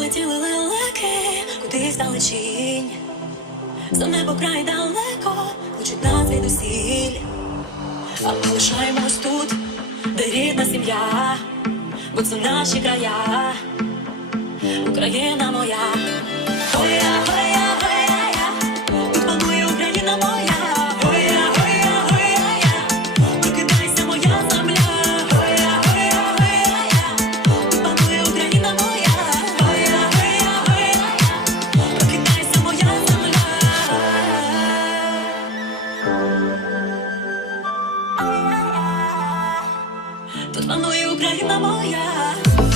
полетіли лелеки, кудись далечінь. За небо край далеко, кличуть нас звідусіль. А лишаємось тут, де рідна сім'я, бо це наші края, Україна моя. Запанує Україна моя.